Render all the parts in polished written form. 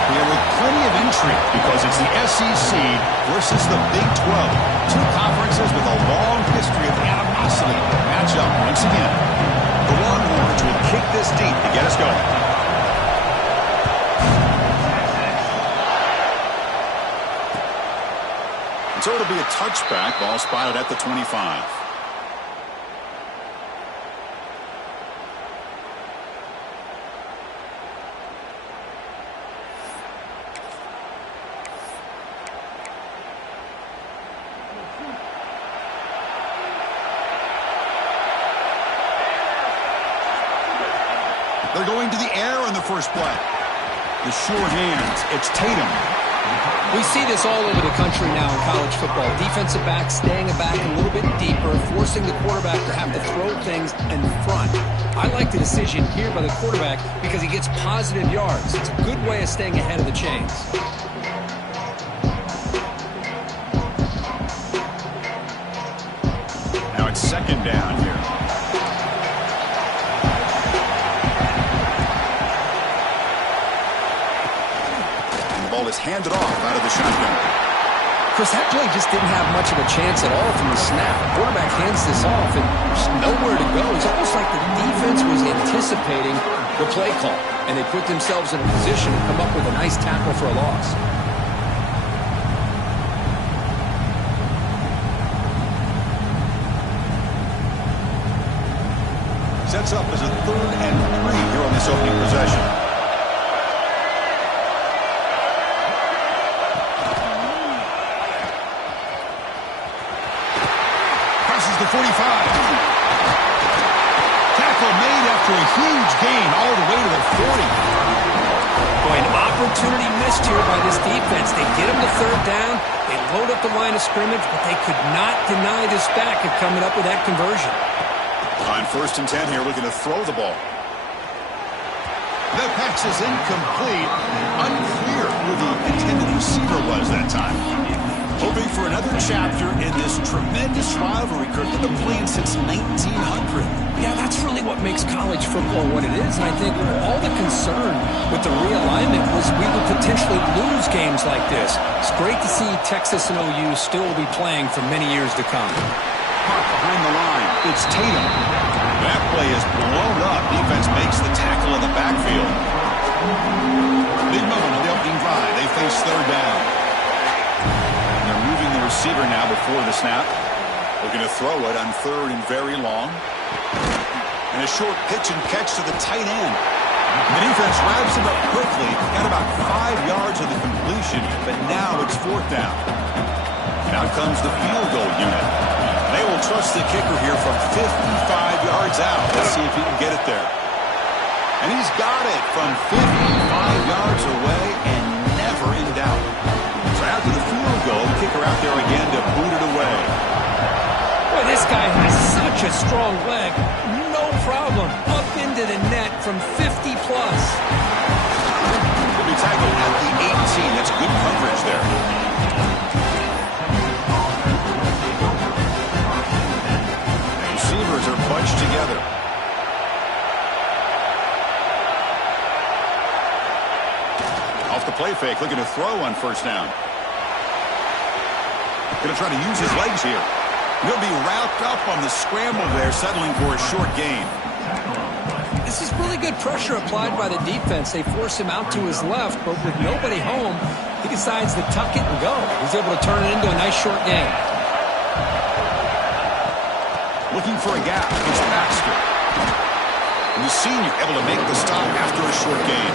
matchup here with plenty of intrigue because it's the SEC versus the Big 12. Two conferences with a long history of animosity match up once again. The Longhorns will kick this deep to get us going. So it'll be a touchback. Ball spotted at the 25. They're going to the air in the first play. The sure hands. It's Tatum. We see this all over the country now in college football. Defensive backs staying back a little bit deeper, forcing the quarterback to have to throw things in front. I like the decision here by the quarterback because he gets positive yards. It's a good way of staying ahead of the chains. Now it's second down here. Is handed off out of the shotgun. Chris, that play just didn't have much of a chance at all from the snap. The quarterback hands this off, and there's nowhere to go. It's almost like the defense was anticipating the play call, and they put themselves in a position to come up with a nice tackle for a loss. Sets up as a 3rd and 3 here on this opening possession. The 45. Tackle made after a huge gain all the way to the 40. Boy, an opportunity missed here by this defense. They get him to 3rd down. They load up the line of scrimmage, but they could not deny this back of coming up with that conversion. On 1st and 10 here, looking to throw the ball. The pass is incomplete. Unclear who the intended receiver was that time. Hoping for another chapter in this tremendous rivalry, Kirk. They've been playing since 1900. Yeah, that's really what makes college football what it is. And I think all the concern with the realignment was we would potentially lose games like this. It's great to see Texas and OU still be playing for many years to come. Caught behind the line. It's Tatum. That play is blown up. Defense makes the tackle in the backfield. Big moment on the opening drive. They face 3rd down. They're moving the receiver now before the snap. Looking to throw it on 3rd and very long. And a short pitch and catch to the tight end. The defense wraps him up quickly. Got about 5 yards of the completion, but now it's 4th down. And out comes the field goal unit. They will trust the kicker here from 55 yards out. Let's see if he can get it there. And he's got it from 55 yards away and never in doubt. So after the field goal, the kicker out there again to boot it away. Boy, this guy has such a strong leg. No problem. Up into the net from 50 plus. He'll be tackled at the 18. That's good coverage there. The receivers are bunched together. Off the play fake, looking to throw on 1st down. Going to try to use his legs here. He'll be wrapped up on the scramble there, settling for a short gain. This is really good pressure applied by the defense. They force him out to his left, but with nobody home, he decides to tuck it and go. He's able to turn it into a nice short gain. Looking for a gap. It's Baxter. And the senior able to make the stop after a short gain.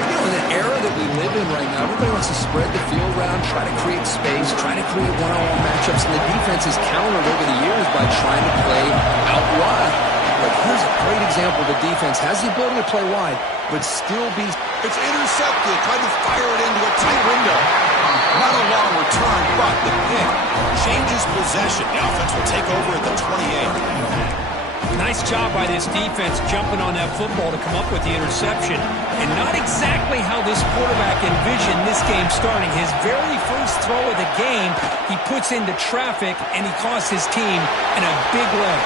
You know, in the era that we live in right now, everybody wants to spread the field around, try to create space, try to create one-on-one matchups, and the defense is countered over the years by trying to play out wide. But here's a great example. The defense has the ability to play wide, but still be... It's intercepted. Tried to fire it into a tight window. Not a long return, but the pick changes possession. The offense will take over at the 28. Nice job by this defense jumping on that football to come up with the interception. And not exactly how this quarterback envisioned this game starting. His very first throw of the game, he puts into traffic, and he costs his team in a big way.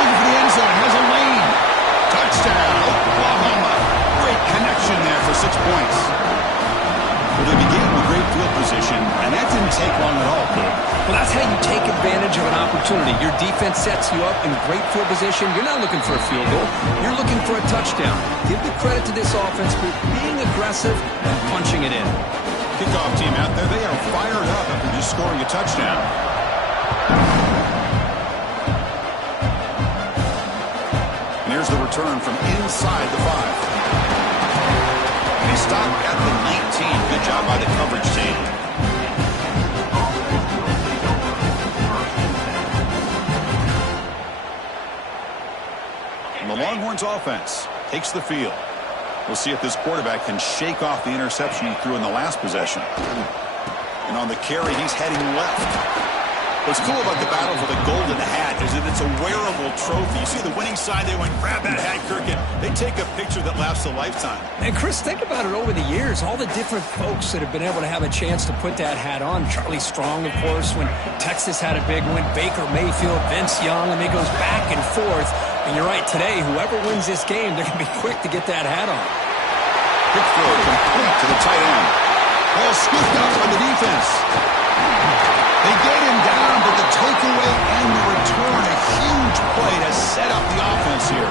Looking for the end zone. Has a lane. Touchdown, Oklahoma. Great connection there for 6 points. points. Well, they began with great field position, and that didn't take long at all, Cook. Well, that's how you take advantage of an opportunity. Your defense sets you up in great field position. You're not looking for a field goal. You're looking for a touchdown. Give the credit to this offense for being aggressive and punching it in. Kickoff team out there, they are fired up after just scoring a touchdown. And here's the return from inside the 5. They stopped at the 19. Good job by the coverage team. And the Longhorns offense takes the field. We'll see if this quarterback can shake off the interception he threw in the last possession. And on the carry, he's heading left. What's cool about the battle for the golden hat is that it's a wearable trophy. You see the winning side, they went, grab that hat, Kirk, and they take a picture that lasts a lifetime. And, Chris, think about it over the years. All the different folks that have been able to have a chance to put that hat on. Charlie Strong, of course, when Texas had a big win. Baker Mayfield, Vince Young, and it goes back and forth. And you're right, today, whoever wins this game, they're going to be quick to get that hat on. Quick throw complete to the tight end. Ball scooped up by the defense. They get him down, but the takeaway and the return, a huge play to set up the offense here.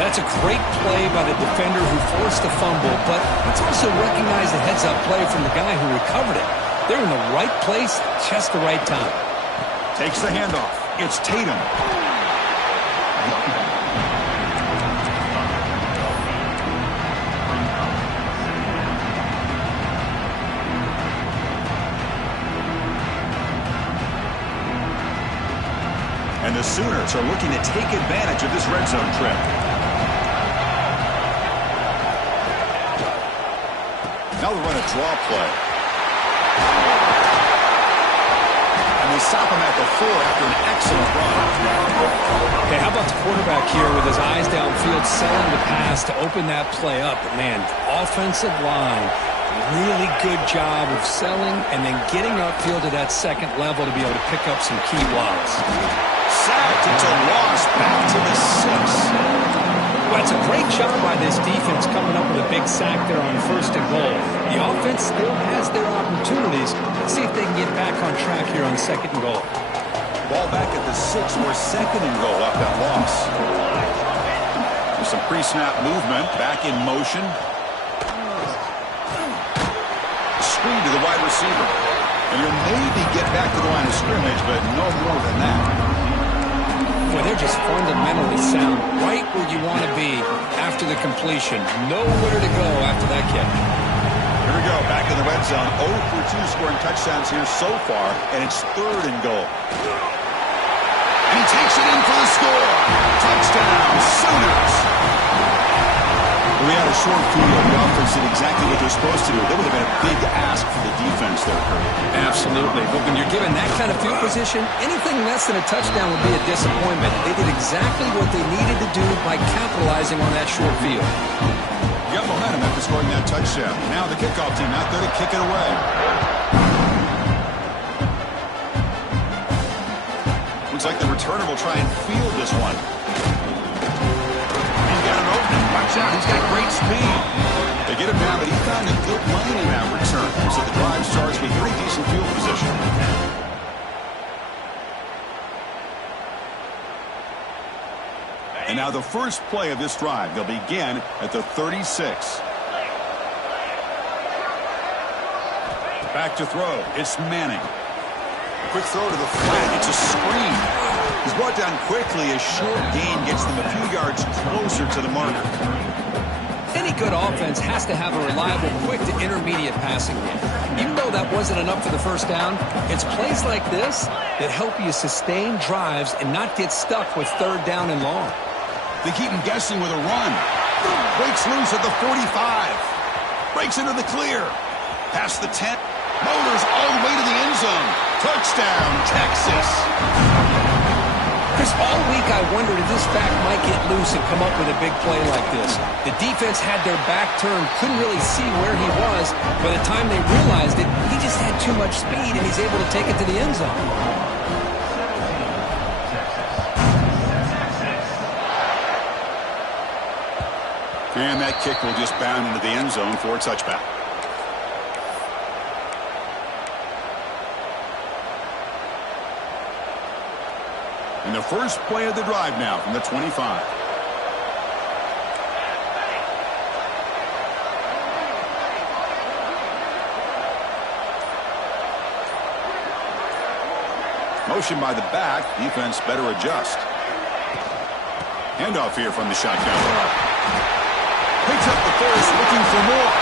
That's a great play by the defender who forced the fumble, but let's also recognize the heads-up play from the guy who recovered it. They're in the right place, just the right time. Takes the handoff. It's Tatum. And the Sooners are looking to take advantage of this red zone trip. Now they run a draw play. And they stop him at the 4 after an excellent run. Okay, how about the quarterback here with his eyes downfield, selling the pass to open that play up? But, man, offensive line, really good job of selling and then getting upfield to that second level to be able to pick up some key blocks. Sacked, it's a loss, back to the 6. Well, it's a great job by this defense coming up with a big sack there on 1st and goal. The offense still has their opportunities. Let's see if they can get back on track here on 2nd and goal. Ball back at the 6 for 2nd and goal off that loss. There's some pre-snap movement, back in motion. Screen to the wide receiver. And you'll maybe get back to the line of scrimmage, but no more than that. Boy, they're just fundamentally sound, right where you want to be after the completion. Nowhere to go after that kick. Here we go, back in the red zone. 0 for 2 scoring touchdowns here so far, and it's 3rd and goal. And he takes it in for the score. Touchdown, Sooners. We had a short field. The offense did exactly what they're supposed to do. That would have been a big ask for the defense there, Kurt. Absolutely. But when you're given that kind of field position, anything less than a touchdown would be a disappointment. They did exactly what they needed to do by capitalizing on that short field. You got momentum after scoring that touchdown. Now the kickoff team out there to kick it away. Looks like the returner will try and field this one. Watch out, he's got great speed. They get him down, but he found a good lane in that return. So the drive starts with pretty decent field position. And now the first play of this drive. They'll begin at the 36. Back to throw. It's Manning. Quick throw to the flat. It's a screen. He's brought down quickly. A short gain gets them a few yards closer to the marker. Any good offense has to have a reliable, quick to intermediate passing game. Even though that wasn't enough for the first down, it's plays like this that help you sustain drives and not get stuck with 3rd down and long. They keep him guessing with a run. Breaks loose at the 45. Breaks into the clear. Past the 10. Motors all the way to the end zone. Touchdown, Texas. Chris, all week I wondered if this back might get loose and come up with a big play like this. The defense had their back turned, couldn't really see where he was. By the time they realized it, he just had too much speed, and he's able to take it to the end zone. And that kick will just bound into the end zone for a touchback. And the first play of the drive now from the 25. Motion by the back. Defense better adjust. Handoff here from the shotgun. Picks up the first, looking for more.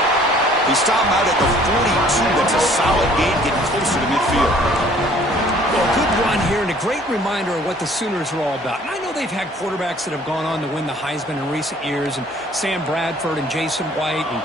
He stopped out at the 42. That's a solid gain, getting closer to midfield. Well, good run here and a great reminder of what the Sooners are all about. And I know they've had quarterbacks that have gone on to win the Heisman in recent years, and Sam Bradford and Jason White and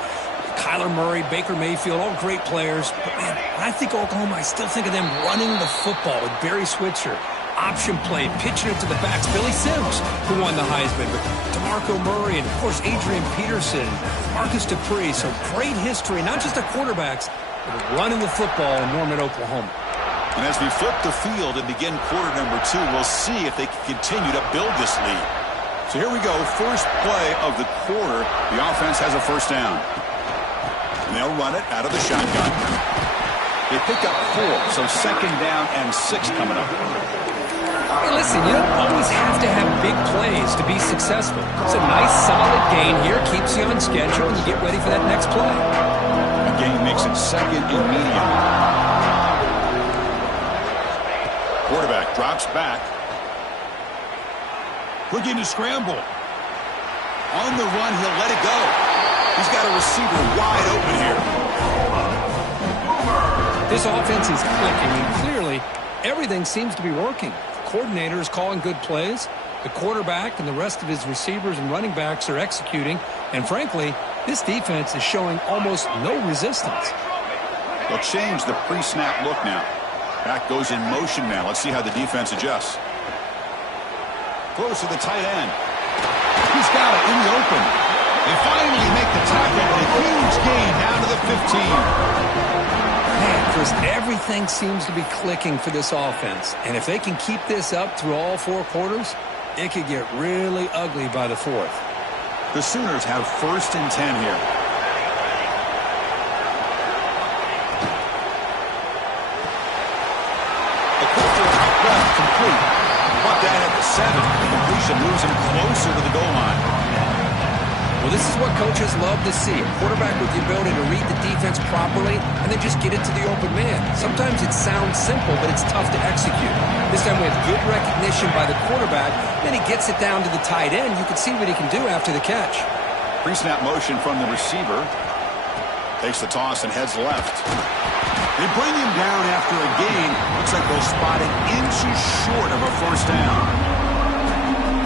Kyler Murray, Baker Mayfield, all great players. But, man, when I think Oklahoma, I still think of them running the football with Barry Switzer. Option play, pitching it to the backs. Billy Sims, who won the Heisman, but DeMarco Murray and, of course, Adrian Peterson, Marcus Dupree. So great history, not just the quarterbacks, but running the football in Norman, Oklahoma. And as we flip the field and begin quarter number 2, we'll see if they can continue to build this lead. So here we go, first play of the quarter. The offense has a first down. And they'll run it out of the shotgun. They pick up 4, so second down and 6 coming up. Hey, listen, you don't always have to have big plays to be successful. It's a nice, solid gain here. Keeps you on schedule, and you get ready for that next play. A gain makes it second and medium. Quarterback drops back. Looking to scramble. On the run, he'll let it go. He's got a receiver wide open here. This offense is clicking, and clearly everything seems to be working. The coordinator is calling good plays. The quarterback and the rest of his receivers and running backs are executing. And frankly, this defense is showing almost no resistance. They'll change the pre-snap look now. Back goes in motion now. Let's see how the defense adjusts. Close to the tight end. He's got it in the open. They finally make the tackle, but a huge gain down to the 15. Man, Chris, everything seems to be clicking for this offense. And if they can keep this up through all 4 quarters, it could get really ugly by the 4th. The Sooners have first and 10 here. A quick out left, complete. Brought down at the 7. The completion moves him closer to the goal line. Well, this is what coaches love to see. A quarterback with the ability to read the defense properly and then just get it to the open man. Sometimes it sounds simple, but it's tough to execute. This time we have good recognition by the quarterback. Then he gets it down to the tight end. You can see what he can do after the catch. Pre-snap motion from the receiver. Takes the toss and heads left. They bring him down after a gain. Looks like they'll spot it inches short of a first down.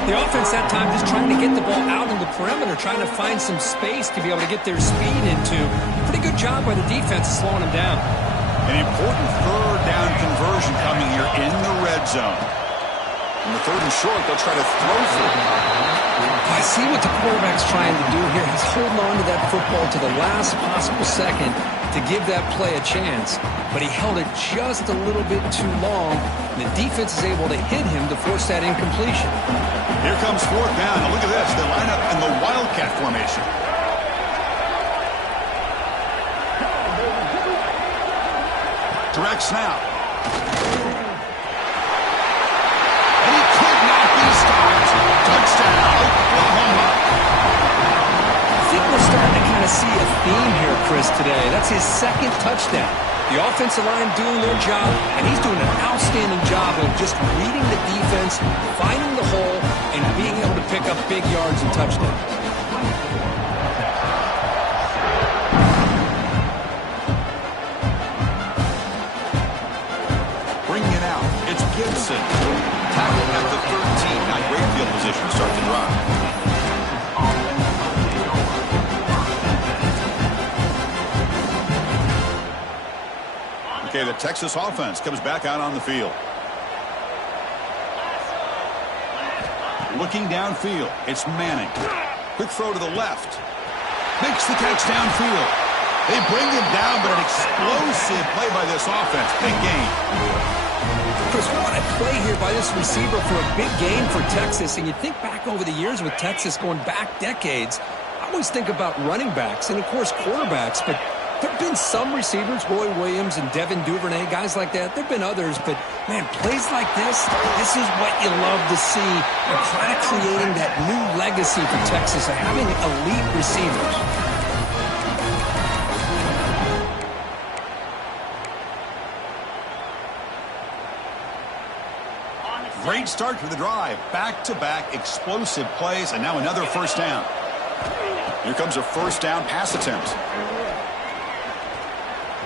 The offense that time just trying to get the ball out in the perimeter, trying to find some space to be able to get their speed into. Pretty good job by the defense slowing them down. An important third down conversion coming here in the red zone. On the 3rd and short, they'll try to throw for it. I see what the quarterback's trying to do here. He's holding on to that football to the last possible second to give that play a chance. But he held it just a little bit too long. And the defense is able to hit him to force that incompletion. Here comes 4th down. Now look at this. They line up in the Wildcat formation. Direct snap. And he could not be stopped. Touchdown, Oklahoma. I think we're starting to kind of see a theme here, Chris, today. That's his 2nd touchdown. The offensive line doing their job, and he's doing an outstanding job of just reading the defense, finding the hole, and being able to pick up big yards and touchdowns. Bringing it out, it's Gibson. Tackled at the 13. Not great field position to start the drive. Okay, the Texas offense comes back out on the field. Looking downfield, it's Manning. Quick throw to the left. Makes the catch downfield. They bring him down, but an explosive play by this offense. Big gain. Chris, what a play here by this receiver for a big gain for Texas. And you think back over the years with Texas going back decades, I always think about running backs and, of course, quarterbacks, but there have been some receivers, Roy Williams and Devin Duvernay, guys like that. There have been others, but, man, plays like this is what you love to see. They're kind of creating that new legacy for Texas of having elite receivers. Great start to the drive. Back-to-back explosive plays, and now another first down. Here comes a first down pass attempt.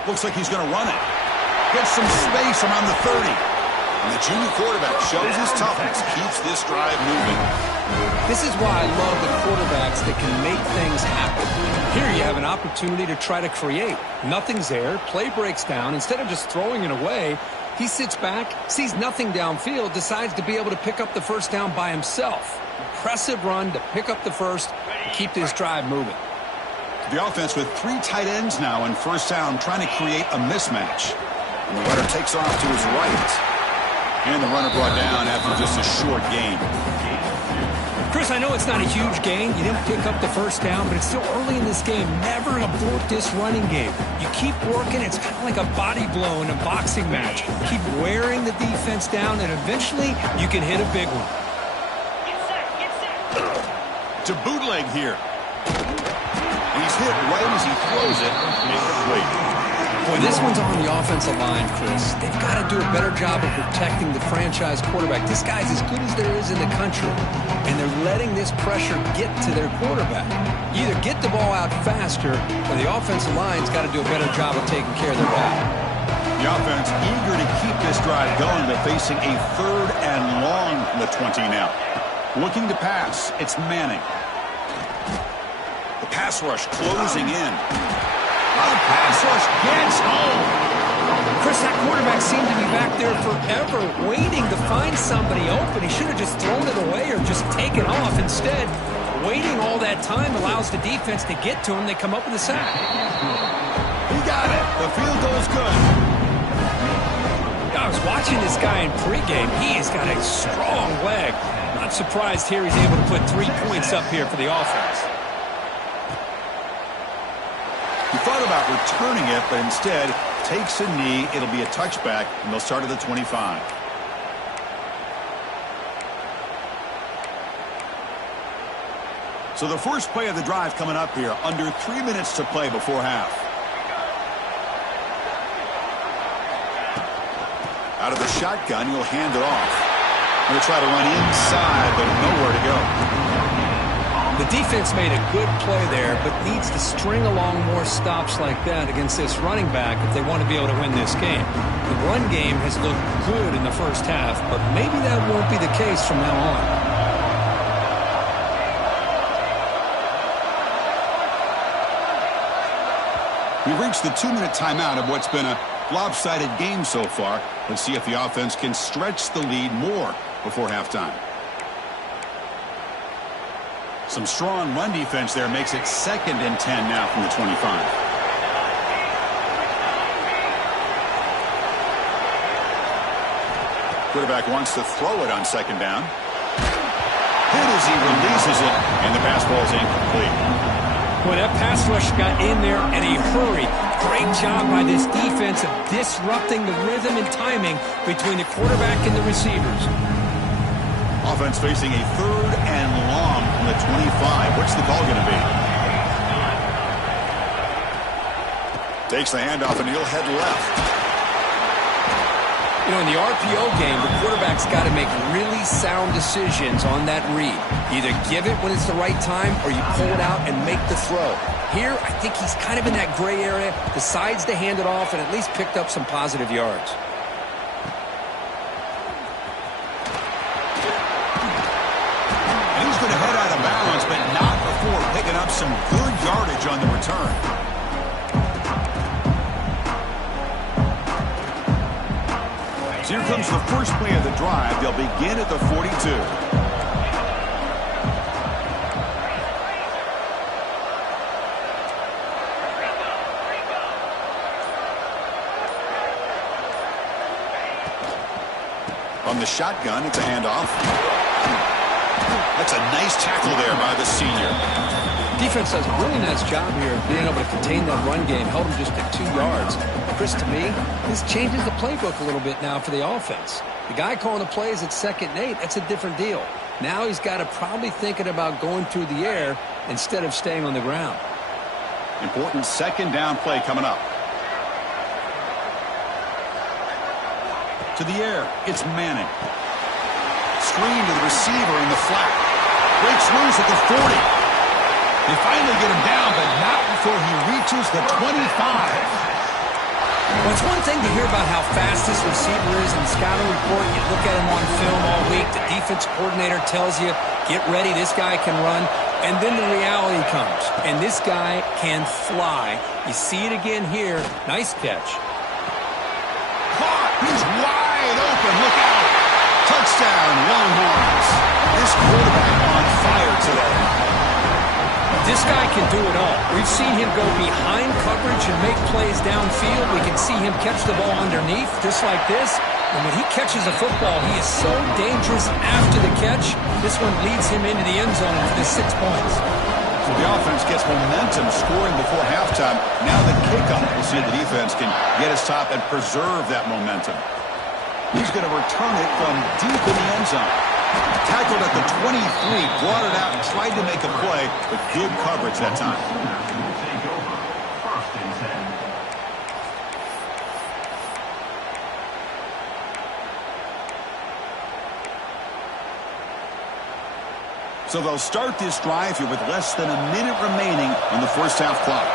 Looks like he's going to run it. Gets some space around the 30. And the junior quarterback shows his toughness, keeps this drive moving. This is why I love the quarterbacks that can make things happen. Here you have an opportunity to try to create. Nothing's there. Play breaks down. Instead of just throwing it away, he sits back, sees nothing downfield, decides to be able to pick up the first down by himself. Impressive run to pick up the first and keep this drive moving. The offense with 3 tight ends now in first down, trying to create a mismatch. And the runner takes off to his right. And the runner brought down after just a short gain. Chris, I know it's not a huge gain. You didn't pick up the first down, but it's still early in this game. Never abort this running game. You keep working. It's kind of like a body blow in a boxing match. Keep wearing the defense down, and eventually you can hit a big one. To bootleg here. And he's hit right as he throws it. Incomplete. Boy, this one's on the offensive line, Chris. They've got to do a better job of protecting the franchise quarterback. This guy's as good as there is in the country, and they're letting this pressure get to their quarterback. You either get the ball out faster, or the offensive line's got to do a better job of taking care of their back. The offense eager to keep this drive going, but facing a 3rd and long from the 20 now. Looking to pass, it's Manning. The pass rush closing in. The pass rush gets home. Chris, that quarterback seemed to be back there forever, waiting to find somebody open. He should have just thrown it away or just taken off. Instead, waiting all that time allows the defense to get to him. They come up with a sack. He got it. The field goal's good. I was watching this guy in pregame. He has got a strong leg. Not surprised here he's able to put 3 points up here for the offense. He thought about returning it, but instead takes a knee. It'll be a touchback, and they'll start at the 25. So the first play of the drive coming up here. Under 3 minutes to play before half. Out of the shotgun, he'll hand it off. He'll try to run inside, but nowhere to go. The defense made a good play there, but needs to string along more stops like that against this running back if they want to be able to win this game. The run game has looked good in the first half, but maybe that won't be the case from now on. We've reached the 2-minute timeout of what's been a lopsided game so far. Let's see if the offense can stretch the lead more before halftime. Some strong run defense there makes it 2nd and 10 now from the 25. Quarterback wants to throw it on 2nd down. Hit as he releases it, and the pass ball is incomplete. Well, that pass rush got in there in a hurry. Great job by this defense of disrupting the rhythm and timing between the quarterback and the receivers. Offense facing a 3rd and long from the 25. What's the call going to be? Takes the handoff, and he'll head left. You know, in the RPO game, the quarterback's got to make really sound decisions on that read. Either give it when it's the right time, or you pull it out and make the throw. Here, I think he's kind of in that gray area, decides to hand it off, and at least picked up some positive yards. Going to head out of bounds, but not before picking up some good yardage on the return. So here comes the first play of the drive. They'll begin at the 42. From the shotgun, it's a handoff. That's a nice tackle there by the senior. Defense does a really nice job here of being able to contain that run game. Held him just at 2 yards. Chris, to me, this changes the playbook a little bit now for the offense. The guy calling the plays at 2nd and 8, that's a different deal. Now he's got to probably thinking about going through the air instead of staying on the ground. Important 2nd down play coming up. To the air, it's Manning. Screen to the receiver in the flat. Breaks loose at the 40. They finally get him down, but not before he reaches the 25. Well, it's one thing to hear about how fast this receiver is in the scouting report. You look at him on film all week. The defense coordinator tells you, get ready, this guy can run. And then the reality comes, and this guy can fly. You see it again here. Nice catch. Caught. He's wide open. Look out. Touchdown, Longhorns. This quarterback on fire today. This guy can do it all. We've seen him go behind coverage and make plays downfield. We can see him catch the ball underneath, just like this. And when he catches a football, he is so dangerous after the catch. This one leads him into the end zone for the 6 points. So the offense gets momentum scoring before halftime. Now the kickoff. We'll see if the defense can get his top and preserve that momentum. He's going to return it from deep in the end zone. Tackled at the 23, brought it out and tried to make a play, but good coverage that time. So they'll start this drive here with less than a minute remaining on the first half clock.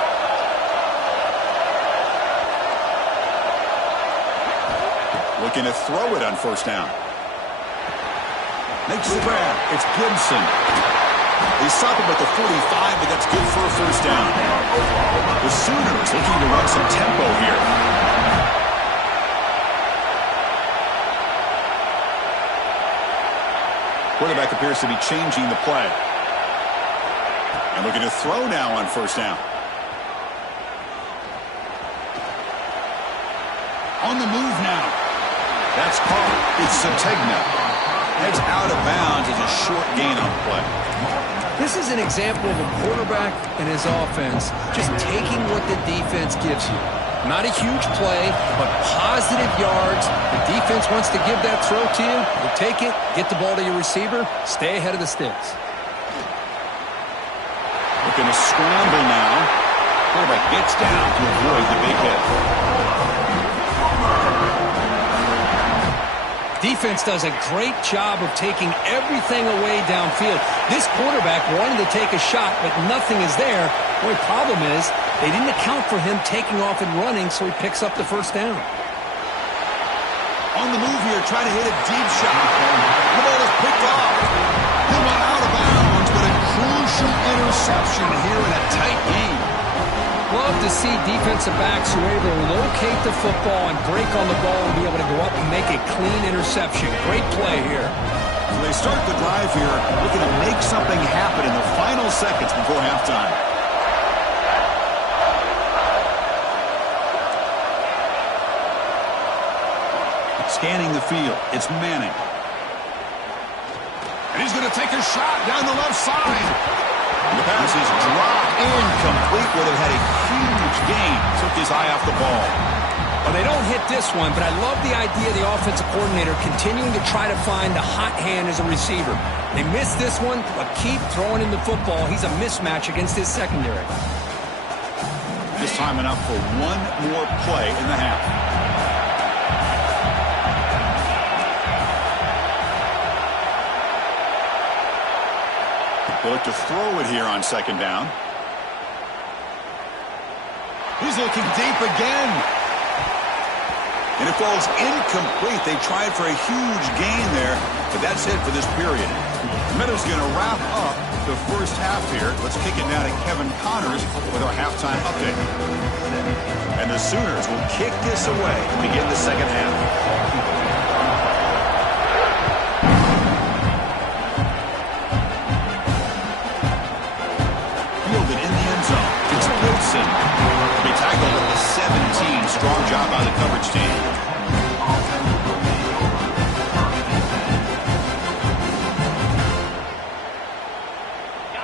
Looking to throw it on 1st down. Makes the grab. It's Gibson. They stop him at the 45, but that's good for a 1st down. The Sooners looking to run some tempo here. Quarterback appears to be changing the play. And looking to throw now on 1st down. On the move now. That's caught. It's Sategna. Heads out of bounds as a short gain on the play. This is an example of a quarterback and his offense just taking what the defense gives you. Not a huge play, but positive yards. The defense wants to give that throw to you. You take it, get the ball to your receiver, stay ahead of the sticks. Looking to scramble now. Quarterback gets down to avoid the big hit. Defense does a great job of taking everything away downfield. This quarterback wanted to take a shot, but nothing is there. The only problem is they didn't account for him taking off and running, so he picks up the 1st down. On the move here, trying to hit a deep shot. The ball is picked off. He went out of bounds, but a crucial interception here in a tight game. Love to see defensive backs who are able to locate the football and break on the ball and be able to go up and make a clean interception. Great play here. So they start the drive here, looking to make something happen in the final seconds before halftime. Scanning the field, it's Manning. And he's going to take a shot down the left side. The pass is dropped incomplete. Would have had a huge gain. Took his eye off the ball. Well, they don't hit this one, but I love the idea of the offensive coordinator continuing to try to find the hot hand as a receiver. They missed this one, but keep throwing him the football. He's a mismatch against his secondary. This time enough for one more play in the half. They look to throw it here on 2nd down. He's looking deep again. And it falls incomplete. They tried for a huge gain there, but that's it for this period. Meadows going to wrap up the first half here. Let's kick it now to Kevin Connors with our halftime update. And the Sooners will kick this away to begin the second half. Wilson. They tackled at the 17. Strong job by the coverage team.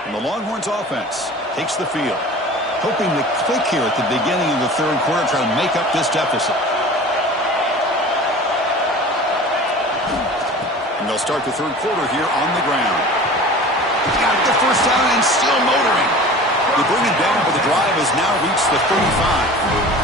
And the Longhorns offense takes the field. Hoping to click here at the beginning of the third quarter, try to make up this deficit. And they'll start the third quarter here on the ground. Got the first down and still motoring. They bring him down, but the drive has now reached the 35.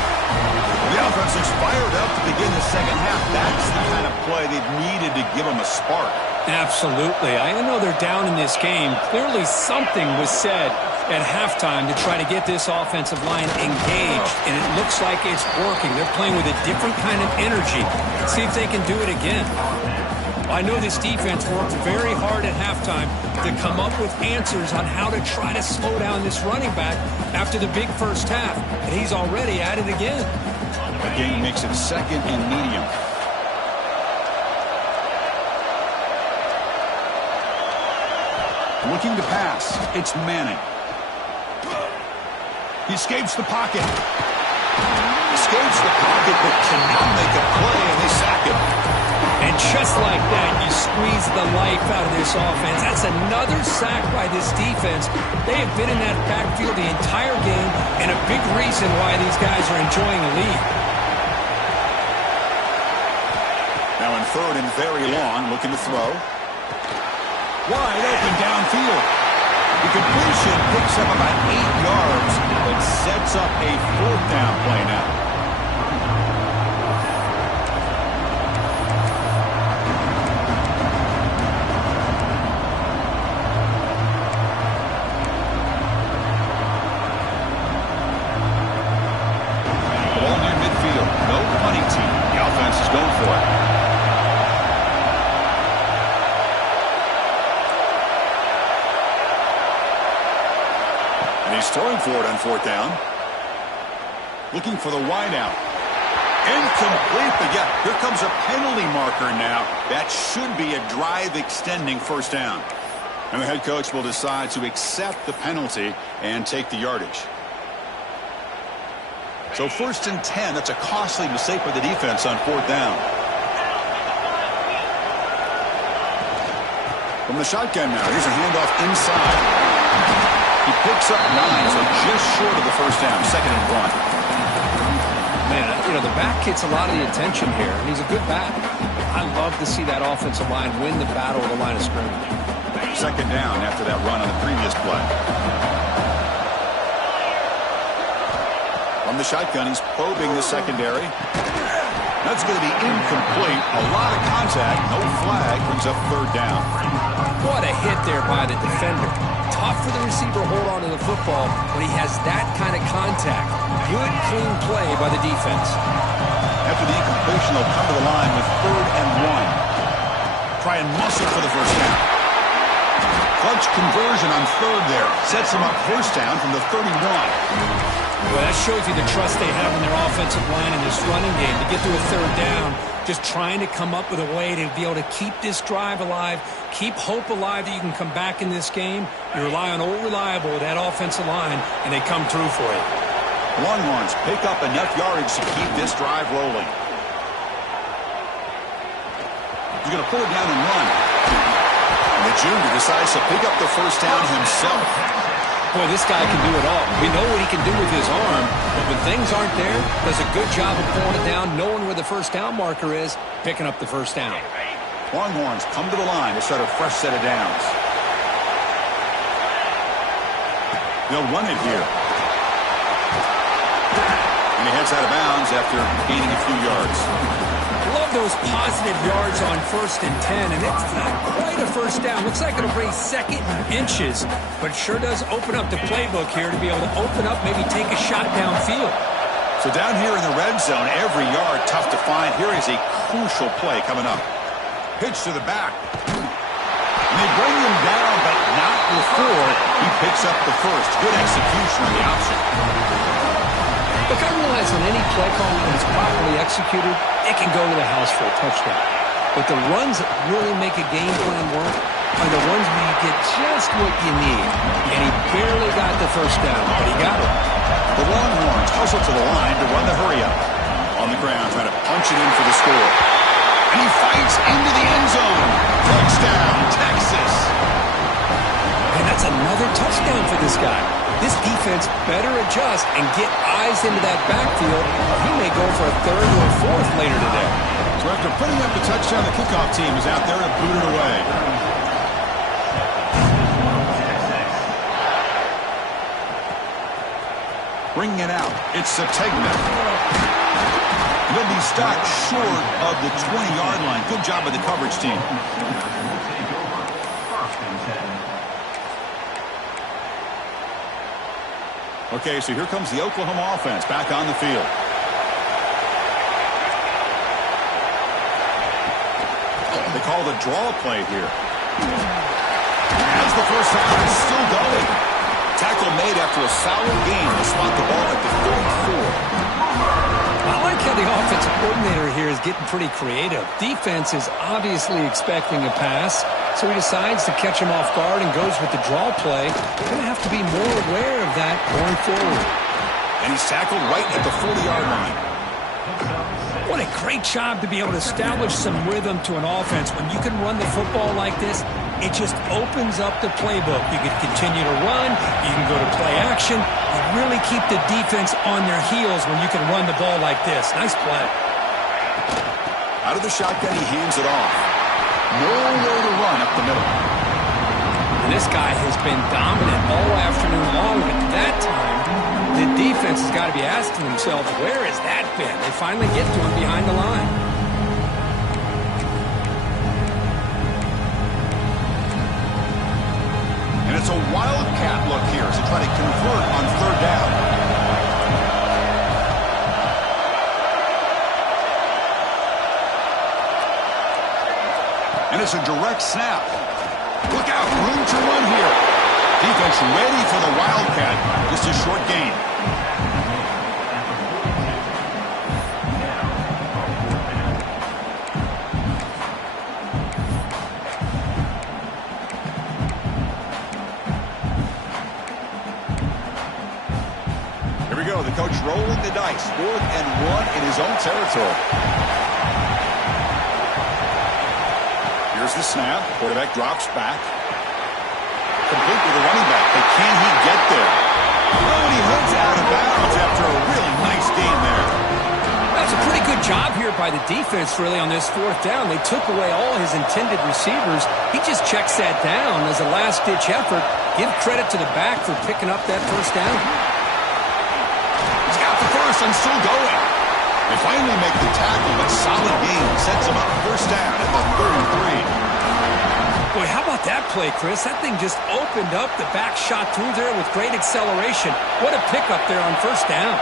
The offense is fired up to begin the second half. That's the kind of play they've needed to give them a spark. Absolutely. I know they're down in this game. Clearly something was said at halftime to try to get this offensive line engaged, and it looks like it's working. They're playing with a different kind of energy. Let's see if they can do it again. I know this defense worked very hard at halftime to come up with answers on how to try to slow down this running back after the big first half, and he's already at it again. The game makes it second and medium. Looking to pass. It's Manning. He escapes the pocket. Escapes the pocket, but cannot make a play, and they sack him. And just like that, you squeeze the life out of this offense. That's another sack by this defense. They have been in that backfield the entire game, and a big reason why these guys are enjoying a lead. Now in third and very long, looking to throw. Wide open downfield. The completion picks up about 8 yards, but sets up a fourth down play now. Ball near midfield. No punting team. The offense is going for it. He's throwing for it on fourth down. Looking for the wideout. Incomplete, but yeah, here comes a penalty marker now. That should be a drive-extending first down. And the head coach will decide to accept the penalty and take the yardage. So first and 10, that's a costly mistake by the defense on fourth down. From the shotgun now, here's a handoff inside. He picks up 9, so just short of the first down, second and 1. Man, you know, the back gets a lot of the attention here, and he's a good back. I love to see that offensive line win the battle of the line of scrimmage. Second down after that run on the previous play. From the shotgun, he's probing the secondary. That's going to be incomplete. A lot of contact, no flag, brings up third down. What a hit there by the defender. Tough for the receiver to hold on to the football when he has that kind of contact. Good, clean play by the defense. After the incompletion, they'll come to the line with third and 1. Try and muscle for the first down. Clutch conversion on third there. Sets them up first down from the 31. Well, that shows you the trust they have in their offensive line in this running game to get to a third down. Just trying to come up with a way to be able to keep this drive alive, keep hope alive that you can come back in this game. You rely on old reliable with that offensive line, and they come through for you. Longhorns pick up enough yardage to keep this drive rolling. He's going to pull it down and run. And the junior decides to pick up the first down himself. Boy, this guy can do it all. We know what he can do with his arm, but when things aren't there, does a good job of pulling it down, knowing where the first down marker is, picking up the first down. Longhorns come to the line to start a fresh set of downs. They'll run it here. And he heads out of bounds after gaining a few yards. Love those positive yards on first and 10, and it's not quite a first down. Looks like it'll bring second and inches, but sure does open up the playbook here to be able to open up, maybe take a shot downfield. So down here in the red zone, every yard tough to find. Here is a crucial play coming up. Pitch to the back. And they bring him down, but not before he picks up the first. Good execution on the option. Look, I realize on any play call, when it's properly executed, it can go to the house for a touchdown. But the runs that really make a game plan work are the ones where you get just what you need. And he barely got the first down, but he got it. The Longhorns hustle to the line to run the hurry-up. On the ground, trying to punch it in for the score. And he fights into the end zone. Touchdown, Texas. And that's another touchdown for this guy. This defense better adjust and get eyes into that backfield, or he may go for a third or a fourth later today. So after putting up the touchdown, the kickoff team is out there to boot it away. Bringing it out, it's Sategna. He'll be stopped short of the 20-yard line. Good job by the coverage team. Okay, so here comes the Oklahoma offense back on the field. They call the draw play here. As the first down is still going. Tackle made after a solid gain. They'll slot the ball at the 34. I like how the offensive coordinator here is getting pretty creative. Defense is obviously expecting a pass, so he decides to catch him off guard and goes with the draw play. They're going to have to be more aware of that going forward. And he's tackled right at the 40-yard line. What a great job to be able to establish some rhythm to an offense. When you can run the football like this, it just opens up the playbook. You can continue to run. You can go to play action. You really keep the defense on their heels when you can run the ball like this. Nice play. Out of the shotgun, he hands it off. Nowhere to run up the middle. And this guy has been dominant all afternoon long, but that time, the defense has got to be asking themselves, where has that been? They finally get to him behind the line. And it's a wildcat look here as they try to convert on third down. And it's a direct snap. Look out, room to run here. Defense ready for the wildcat. Just a short gain. Here we go, the coach rolling the dice. 4th and 1 in his own territory. Here's the snap. Quarterback drops back. Complete with the running back, but can he get there? Oh, and he runs out of bounds after a really nice game there. That's a pretty good job here by the defense, really, on this 4th down. They took away all his intended receivers. He just checks that down as a last-ditch effort. Give credit to the back for picking up that first down. He's got the first and still going. They finally make the tackle, but solid gain sets him up first down at the 33. Boy, how about that play, Chris? That thing just opened up. The back shot through there with great acceleration. What a pickup there on first down.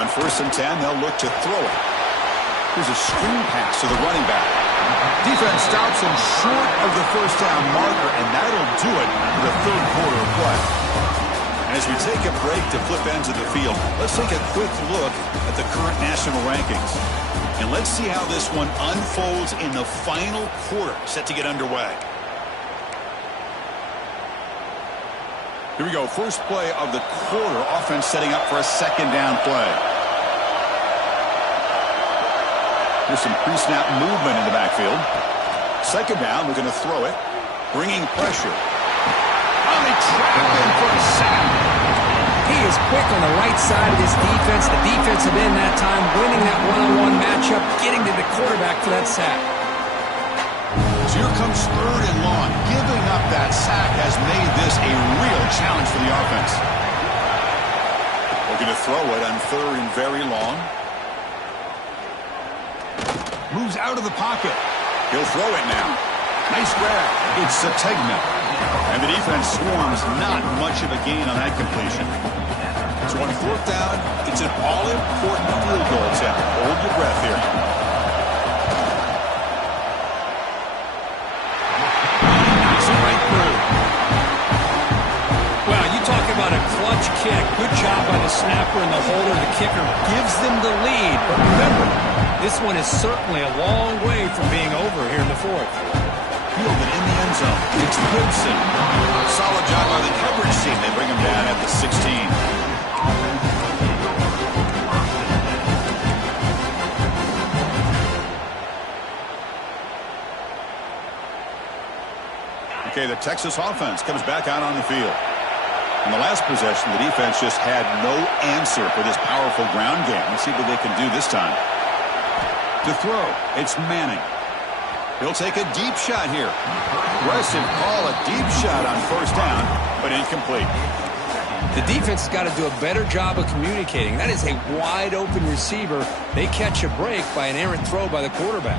On 1st and 10, they'll look to throw it. Here's a screen pass to the running back. Defense stops him short of the first down marker, and that'll do it for the 3rd quarter of play. As we take a break to flip ends of the field, let's take a quick look at the current national rankings. And let's see how this one unfolds in the final quarter, set to get underway. Here we go, first play of the quarter, offense setting up for a 2nd down play. Here's some pre-snap movement in the backfield. 2nd down, we're going to throw it, bringing pressure. Oh, they trap him for a sack. He is quick on the right side of this defense. The defensive end that time winning that one-on-one matchup, getting to the quarterback for that sack. So here comes 3rd and long. Giving up that sack has made this a real challenge for the offense. We're going to throw it on 3rd and very long. Moves out of the pocket. He'll throw it now. Nice grab. It's Sategna. And the defense swarms, not much of a gain on that completion. So on 4th down, it's an all-important field goal attempt. Hold your breath here. Knocks it right through. Well, you talk about a clutch kick. Good job by the snapper and the holder. The kicker gives them the lead. But remember, this one is certainly a long way from being over here in the 4th. Fielded in the end zone. It's Gibson. Solid job by the coverage team. They bring him down at the 16. Okay, the Texas offense comes back out on the field. In the last possession, the defense just had no answer for this powerful ground game. Let's see what they can do this time. To throw, it's Manning. He'll take a deep shot here. Aggressive call, a deep shot on first down, but incomplete. The defense has got to do a better job of communicating. That is a wide-open receiver. They catch a break by an errant throw by the quarterback.